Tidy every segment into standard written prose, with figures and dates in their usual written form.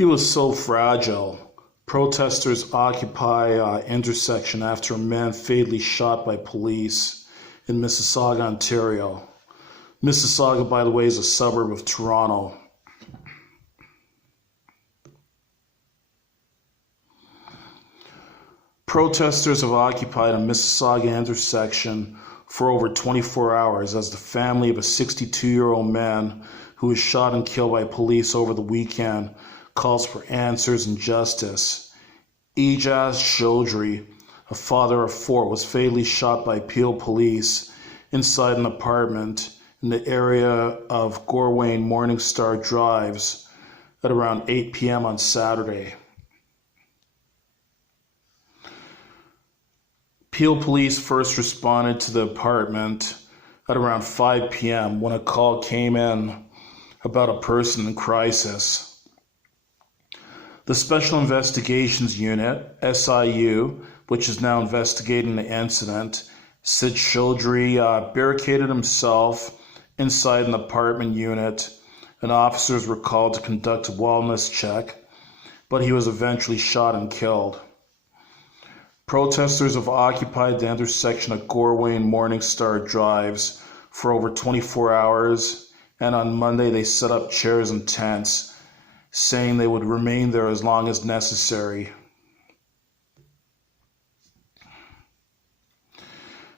He was so fragile. Protesters occupy intersection after a man fatally shot by police in Mississauga, Ontario. Mississauga, by the way, is a suburb of Toronto. Protesters have occupied a Mississauga intersection for over 24 hours as the family of a 62-year-old man who was shot and killed by police over the weekend calls for answers and justice. Ijaz Chaudhry, a father of four, was fatally shot by Peel police inside an apartment in the area of Gorwayne Morningstar Drives at around 8 p.m. on Saturday. Peel police first responded to the apartment at around 5 p.m. when a call came in about a person in crisis. The Special Investigations Unit, SIU, which is now investigating the incident, said Chaudhry barricaded himself inside an apartment unit, and officers were called to conduct a wellness check, but he was eventually shot and killed. Protesters have occupied the intersection at Gorwayne Morningstar Drives for over 24 hours, and on Monday they set up chairs and tents, saying they would remain there as long as necessary.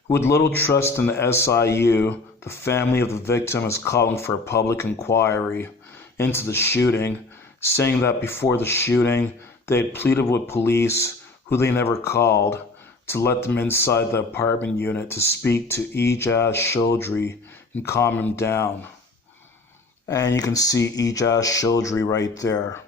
With little trust in the SIU, the family of the victim is calling for a public inquiry into the shooting, saying that before the shooting, they had pleaded with police, who they never called, to let them inside the apartment unit to speak to Ijaz Chaudhry and calm him down. And you can see Ijaz Chaudhry right there.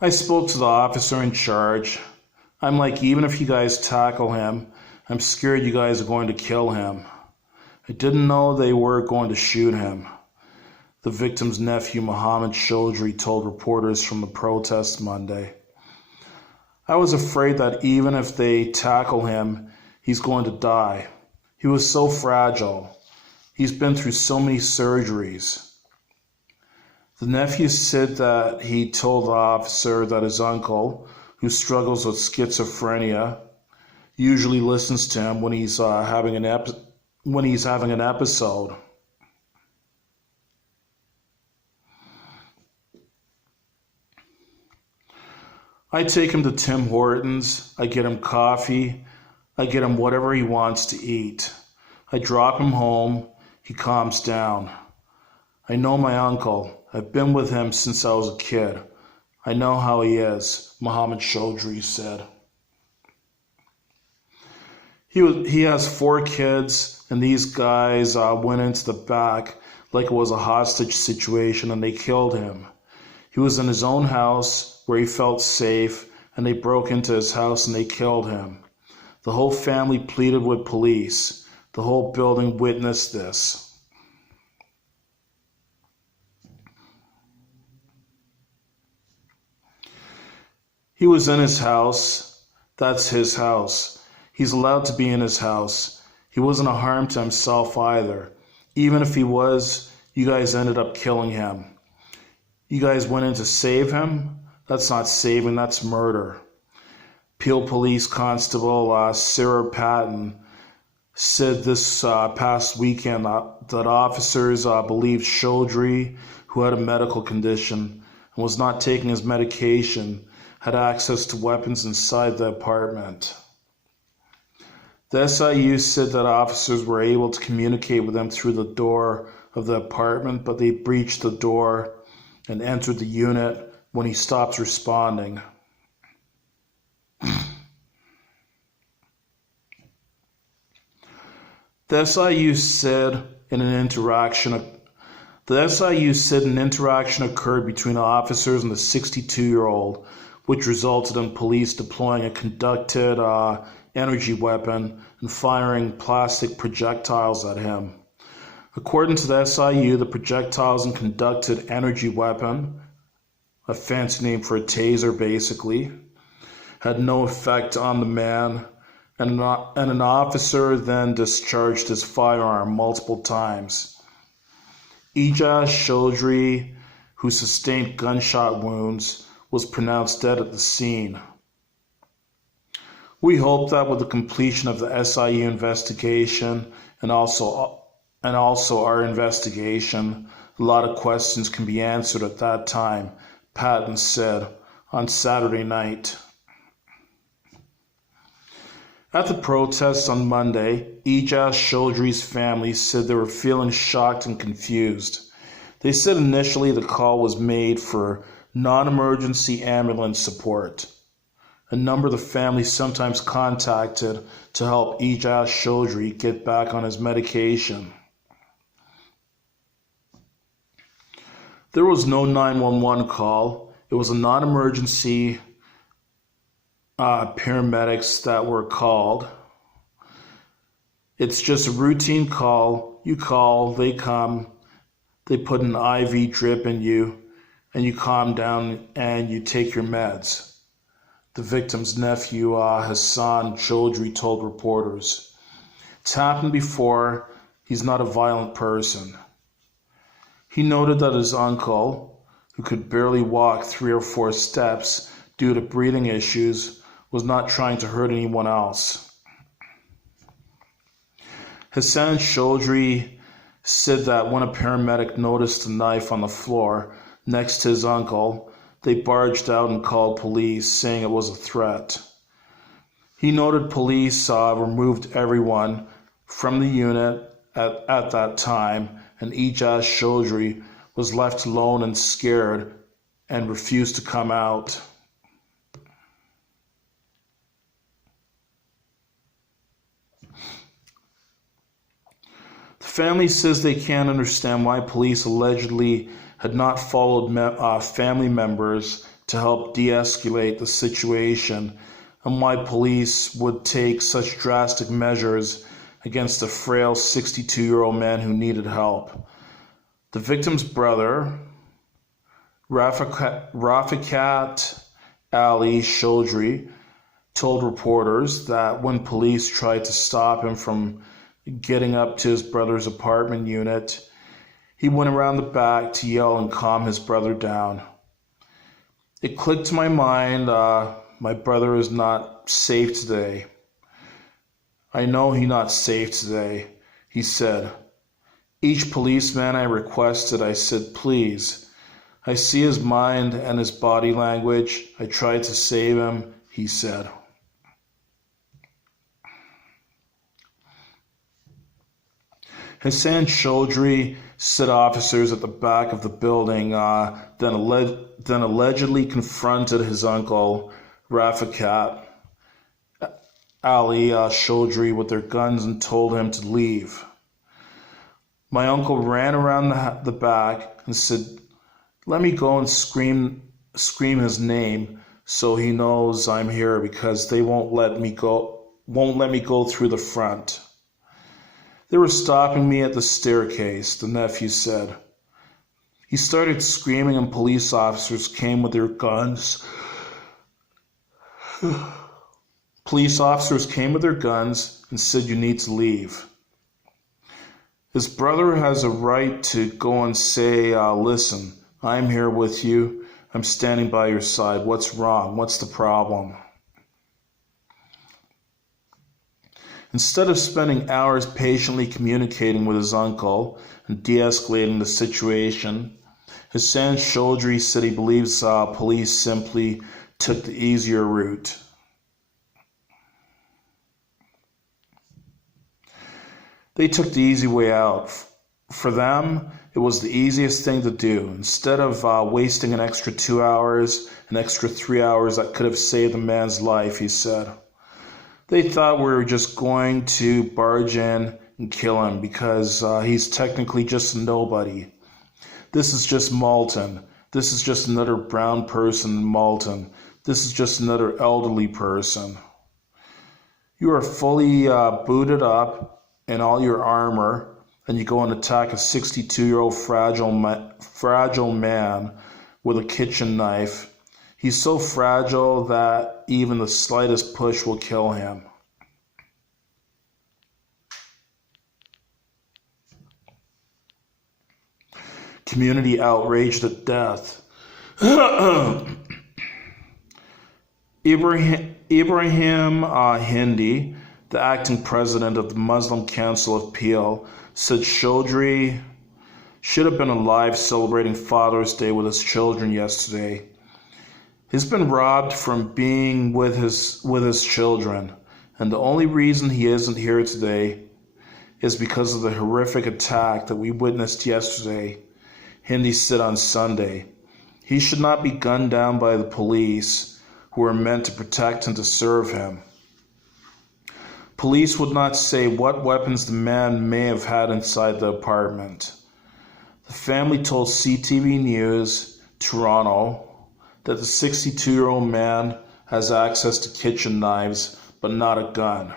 I spoke to the officer in charge. I'm like, even if you guys tackle him, I'm scared you guys are going to kill him. I didn't know they were going to shoot him. The victim's nephew, Mohammed Chaudhry, told reporters from the protest Monday. I was afraid that even if they tackle him, he's going to die. He was so fragile. He's been through so many surgeries. The nephew said that he told the officer that his uncle, who struggles with schizophrenia, usually listens to him when he's having an episode. I take him to Tim Hortons, I get him coffee, I get him whatever he wants to eat. I drop him home, he calms down. I know my uncle. I've been with him since I was a kid. I know how he is, Mohammed Chaudhry said. He has 4 kids, and these guys went into the back like it was a hostage situation, and they killed him. He was in his own house where he felt safe, and they broke into his house and they killed him. The whole family pleaded with police. The whole building witnessed this. He was in his house. That's his house. He's allowed to be in his house. He wasn't a harm to himself either. Even if he was, you guys ended up killing him. You guys went in to save him? That's not saving, that's murder. Peel Police Constable Sarah Patton said this past weekend that officers believed Chaudhry, who had a medical condition and was not taking his medication, had access to weapons inside the apartment. The SIU said that officers were able to communicate with them through the door of the apartment, but they breached the door and entered the unit when he stopped responding. The SIU said an interaction occurred between officers and the 62-year-old, which resulted in police deploying a conducted energy weapon and firing plastic projectiles at him. According to the SIU, the projectiles and conducted energy weapon, a fancy name for a taser basically, had no effect on the man, and an officer then discharged his firearm multiple times. Ijaz Chaudhry, who sustained gunshot wounds, was pronounced dead at the scene. We hope that with the completion of the SIU investigation and also our investigation, a lot of questions can be answered at that time, Patton said on Saturday night. At the protests on Monday, Ijaz Chaudhry's family said they were feeling shocked and confused. They said initially the call was made for non-emergency ambulance support. A number of the family sometimes contacted to help Ijaz Chaudhry get back on his medication. There was no 911 call. It was a non-emergency paramedics that were called. It's just a routine call. You call, they come, they put an IV drip in you, and you calm down and you take your meds. The victim's nephew, Hassan Chaudhry, told reporters. It's happened before. He's not a violent person. He noted that his uncle, who could barely walk 3 or 4 steps due to breathing issues, was not trying to hurt anyone else. Hassan Chaudhry said that when a paramedic noticed a knife on the floor next to his uncle, they barged out and called police, saying it was a threat. He noted police removed everyone from the unit at that time, and Ijaz Chaudhry was left alone and scared and refused to come out. The family says they can't understand why police allegedly had not followed family members to help de-escalate the situation, and why police would take such drastic measures against a frail 62-year-old man who needed help. The victim's brother, Rafikat Ali Chaudhry, told reporters that when police tried to stop him from getting up to his brother's apartment unit, he went around the back to yell and calm his brother down. It clicked to my mind, my brother is not safe today. I know he's not safe today, he said. Each policeman I requested, I said, please. I see his mind and his body language. I tried to save him, he said. Hassan Chaudhry said officers at the back of the building then allegedly confronted his uncle, Rafikat Ali Chaudhry, with their guns and told him to leave. My uncle ran around the back and said, let me go and scream his name so he knows I'm here, because they won't let me go through the front. They were stopping me at the staircase, the nephew said. He started screaming and police officers came with their guns. Police officers came with their guns and said, you need to leave. His brother has a right to go and say, listen, I'm here with you. I'm standing by your side. What's wrong? What's the problem? Instead of spending hours patiently communicating with his uncle and de-escalating the situation, Hassan Chaudhry said he believes police simply took the easier route. They took the easy way out. For them, it was the easiest thing to do. Instead of wasting an extra 2 hours, an extra 3 hours that could have saved a man's life, he said. They thought we were just going to barge in and kill him because he's technically just a nobody. This is just Malton. This is just another brown person in Malton. This is just another elderly person. You are fully booted up in all your armor, and you go and attack a 62-year-old fragile man with a kitchen knife. He's so fragile that even the slightest push will kill him. community outraged at death. Ibrahim Hindi, the acting president of the Muslim Council of Peel, said Chaudhry should have been alive celebrating Father's Day with his children yesterday. He's been robbed from being with his children, and the only reason he isn't here today is because of the horrific attack that we witnessed yesterday, Hindi said on Sunday. He should not be gunned down by the police, who are meant to protect and to serve him. Police would not say what weapons the man may have had inside the apartment. The family told CTV News, Toronto, that the 62-year-old man has access to kitchen knives, but not a gun.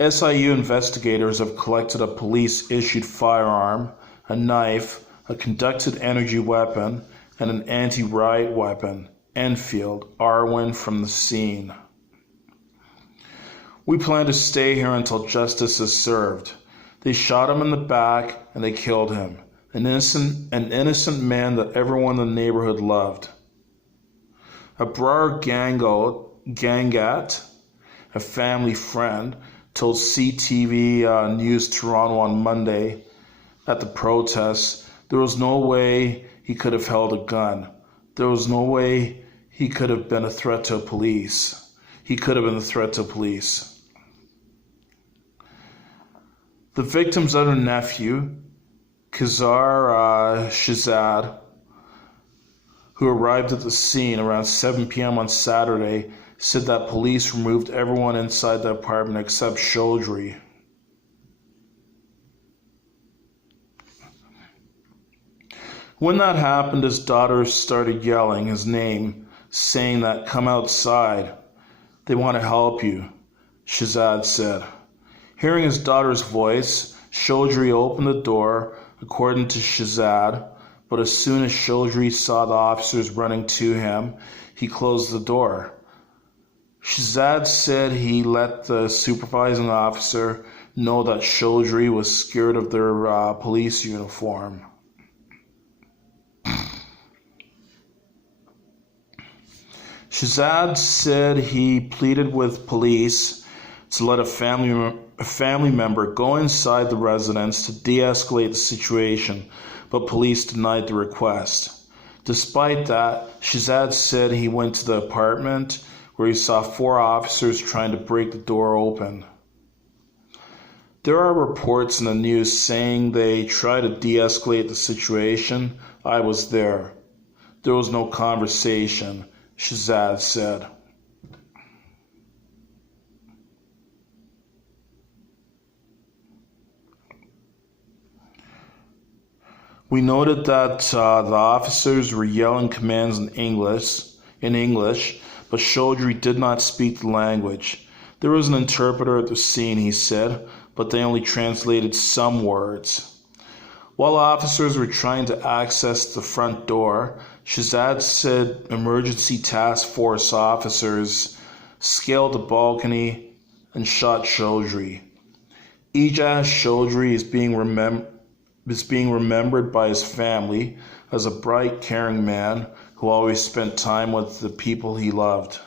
SIU investigators have collected a police-issued firearm, a knife, a conducted energy weapon, and an anti-riot weapon, Enfield, Arwen, from the scene. We plan to stay here until justice is served. They shot him in the back and they killed him. An innocent man that everyone in the neighborhood loved. Abrar Gangat, a family friend, told CTV News Toronto on Monday at the protests there was no way he could have held a gun. There was no way he could have been a threat to police. He could have been a threat to police. The victim's other nephew, Khazar Shahzad, who arrived at the scene around 7 p.m. on Saturday, said that police removed everyone inside the apartment except Chaudhry. When that happened, his daughter started yelling his name, saying that, "Come outside. They want to help you," Shahzad said. Hearing his daughter's voice, Chaudhry opened the door, according to Shahzad, but as soon as Chaudhry saw the officers running to him, he closed the door. Shahzad said he let the supervising officer know that Chaudhry was scared of their police uniform. Shahzad said he pleaded with police to let a family member go inside the residence to de-escalate the situation, but police denied the request. Despite that, Shahzad said he went to the apartment where he saw 4 officers trying to break the door open. There are reports in the news saying they tried to de-escalate the situation. I was there. There was no conversation, Shahzad said. We noted that the officers were yelling commands in English, but Chaudhry did not speak the language. There was an interpreter at the scene, he said, but they only translated some words. While officers were trying to access the front door, Shahzad said emergency task force officers scaled the balcony and shot Chaudhry. Ijaz Chaudhry is being remembered by his family as a bright, caring man who always spent time with the people he loved.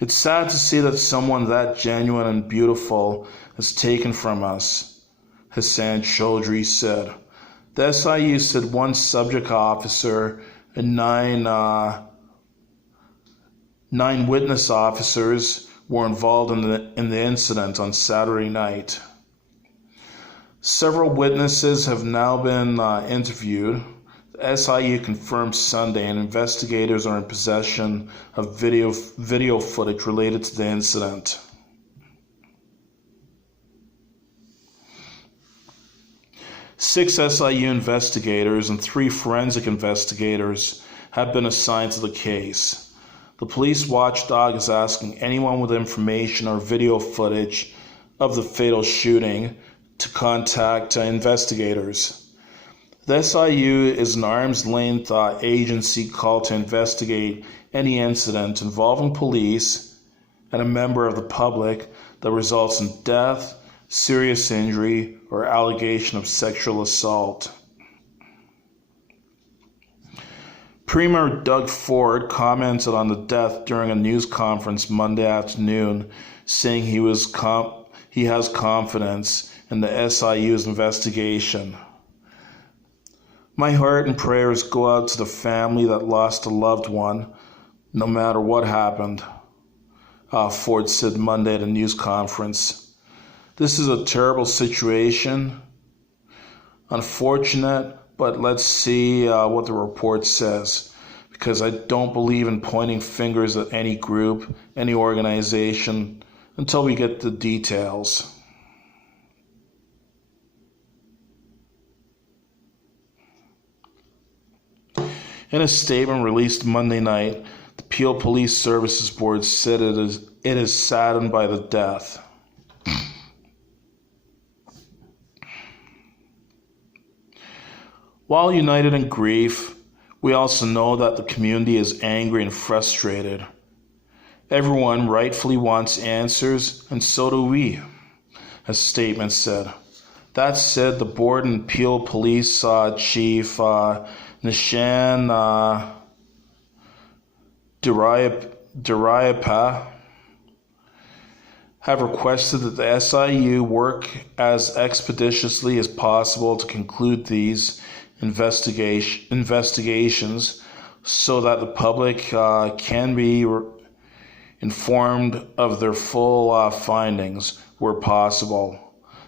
It's sad to see that someone that genuine and beautiful is taken from us, Hassan Chaudhry said. The SIU said 1 subject officer and 9 witness officers were involved in the incident on Saturday night. Several witnesses have now been interviewed. The SIU confirmed Sunday, and investigators are in possession of video footage related to the incident. Six SIU investigators and 3 forensic investigators have been assigned to the case. The police watchdog is asking anyone with information or video footage of the fatal shooting to contact investigators. The SIU is an arm's-length agency called to investigate any incident involving police and a member of the public that results in death, serious injury, or allegation of sexual assault. Premier Doug Ford commented on the death during a news conference Monday afternoon, saying he has confidence in the SIU's investigation. My heart and prayers go out to the family that lost a loved one, no matter what happened, Ford said Monday at a news conference. This is a terrible situation, unfortunate, but let's see what the report says, because I don't believe in pointing fingers at any group, any organization, until we get the details. In a statement released Monday night, the Peel Police Services Board said it is saddened by the death. While united in grief, we also know that the community is angry and frustrated. Everyone rightfully wants answers, and so do we, a statement said. That said, the board and Peel Police Chief Nishan Duraipa have requested that the SIU work as expeditiously as possible to conclude these investigations so that the public can be informed of their full findings where possible.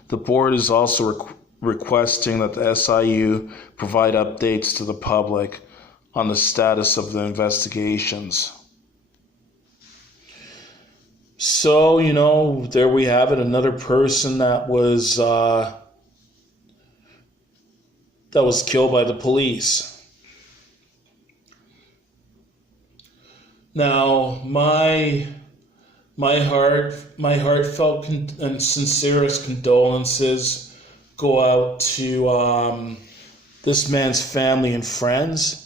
The board is also requesting that the SIU provide updates to the public on the status of the investigations. So, there we have it, another person that was killed by the police. Now, my heartfelt and sincerest condolences go out to this man's family and friends.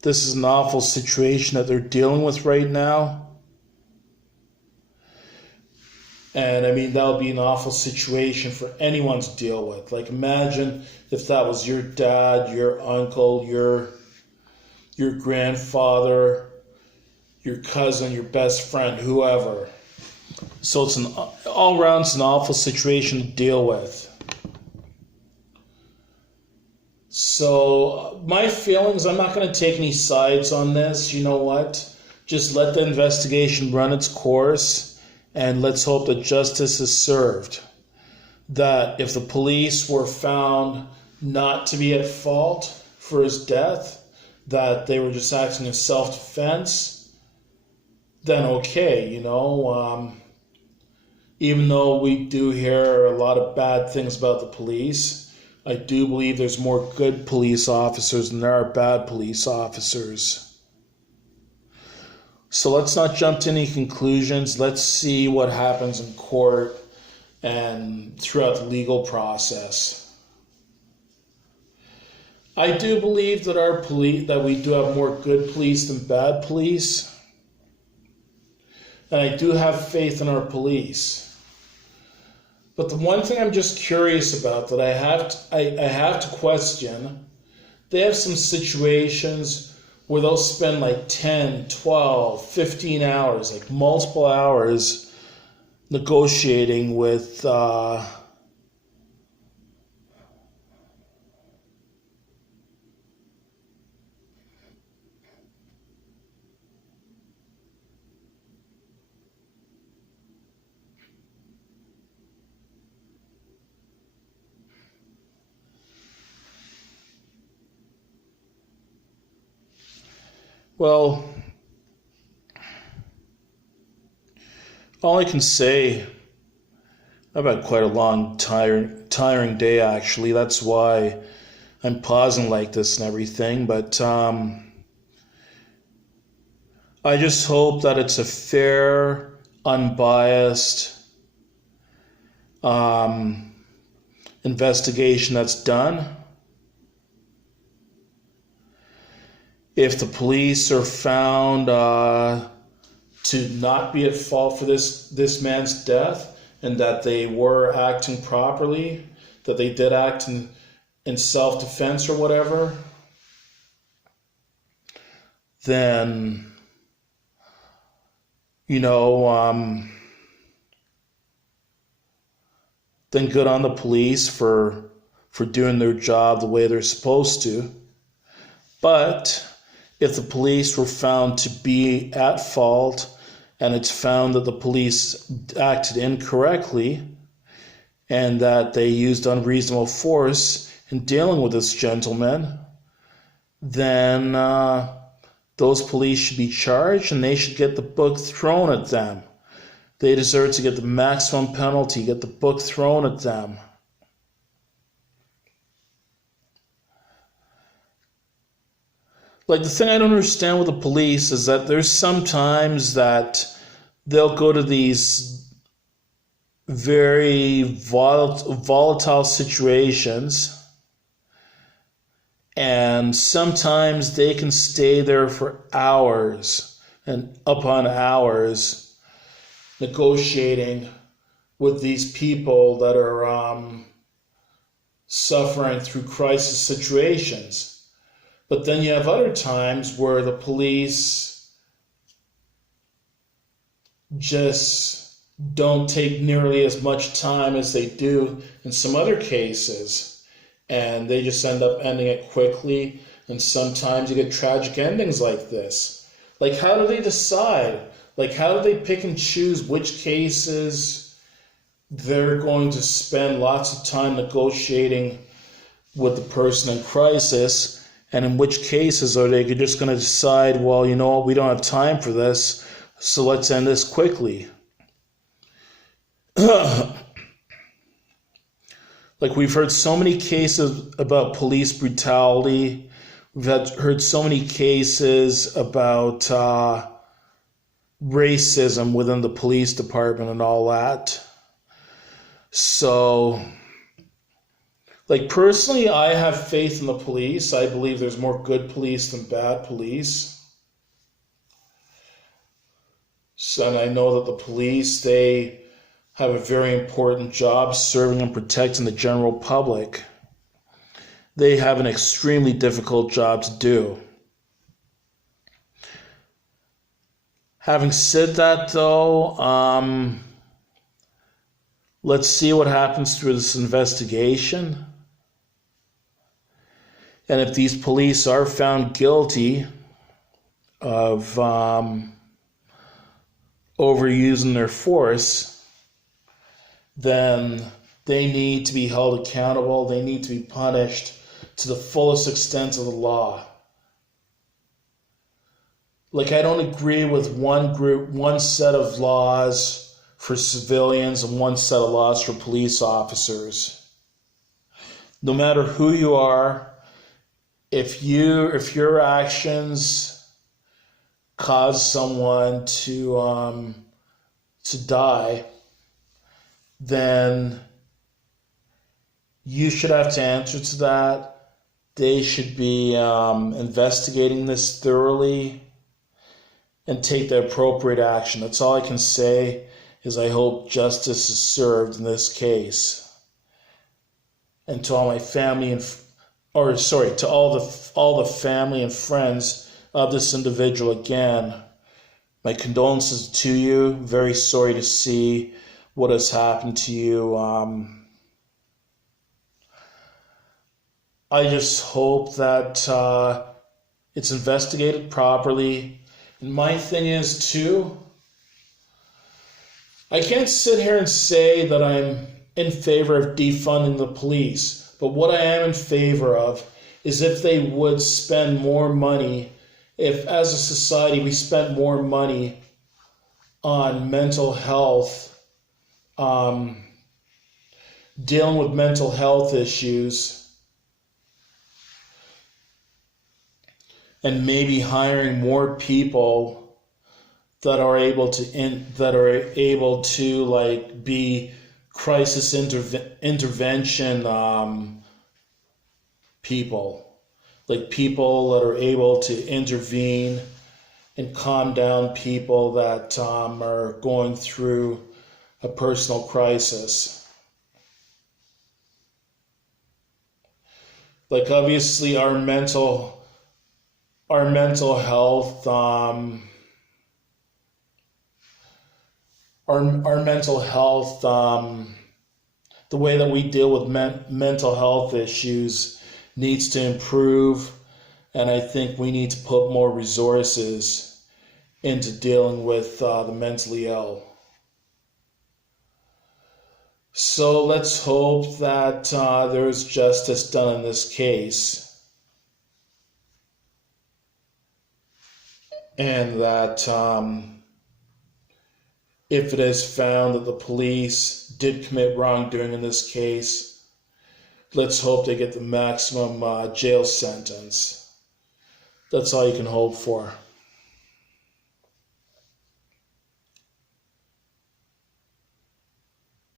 This is an awful situation that they're dealing with right now. And that would be an awful situation for anyone to deal with. Like, imagine if that was your dad, your uncle, your grandfather, your cousin, your best friend, whoever. So it's all around it's an awful situation to deal with. So my feelings, I'm not going to take any sides on this. You know what? Just let the investigation run its course, and let's hope that justice is served. That if the police were found not to be at fault for his death, that they were just acting in self-defense, then okay, even though we do hear a lot of bad things about the police, I do believe there's more good police officers than there are bad police officers. So let's not jump to any conclusions. Let's see what happens in court and throughout the legal process. I do believe that that we do have more good police than bad police. And I do have faith in our police. But the one thing I'm just curious about that I have to question, they have some situations where they'll spend like 10, 12, 15 hours, like multiple hours negotiating with well, all I can say, I've had quite a long, tiring day, actually. That's why I'm pausing like this and everything. But I just hope that it's a fair, unbiased investigation that's done. If the police are found to not be at fault for this man's death, and that they were acting properly, that they did act in self-defense or whatever, then, then good on the police for doing their job the way they're supposed to. But if the police were found to be at fault, and it's found that the police acted incorrectly and that they used unreasonable force in dealing with this gentleman, then those police should be charged and they should get the book thrown at them. They deserve to get the maximum penalty, get the book thrown at them. Like, the thing I don't understand with the police is that there's sometimes that they'll go to these very volatile situations, and sometimes they can stay there for hours and upon hours negotiating with these people that are suffering through crisis situations. But then you have other times where the police just don't take nearly as much time as they do in some other cases. And they just end up ending it quickly. And sometimes you get tragic endings like this. Like, how do they decide? Like, how do they pick and choose which cases they're going to spend lots of time negotiating with the person in crisis? And in which cases are they just going to decide, well, you know what, we don't have time for this, so let's end this quickly. Like, we've heard so many cases about police brutality. We've heard so many cases about racism within the police department and all that. So, like, personally, I have faith in the police. I believe there's more good police than bad police. So, and I know that the police, they have a very important job serving and protecting the general public. They have an extremely difficult job to do. Having said that, though, let's see what happens through this investigation. And if these police are found guilty of overusing their force, then they need to be held accountable. They need to be punished to the fullest extent of the law. Like, I don't agree with one set of laws for civilians and one set of laws for police officers. No matter who you are, if your actions cause someone to die, then you should have to answer to that. They should be investigating this thoroughly and take the appropriate action. That's all I can say, is I hope justice is served in this case. And to all my family to all the family and friends of this individual, again, my condolences to you. Very sorry to see what has happened to you. I just hope that it's investigated properly. And my thing is, too, I can't sit here and say that I'm in favor of defunding the police, but what I am in favor of is if they would spend more money, if as a society we spent more money on mental health, dealing with mental health issues, and maybe hiring more people that are able to like be crisis intervention people, like people that are able to intervene and calm down people that are going through a personal crisis. Like obviously our mental health, our mental health, the way that we deal with mental health issues needs to improve, and I think we need to put more resources into dealing with the mentally ill. So let's hope that there's justice done in this case, and that if it is found that the police did commit wrongdoing in this case, let's hope they get the maximum jail sentence. That's all you can hope for.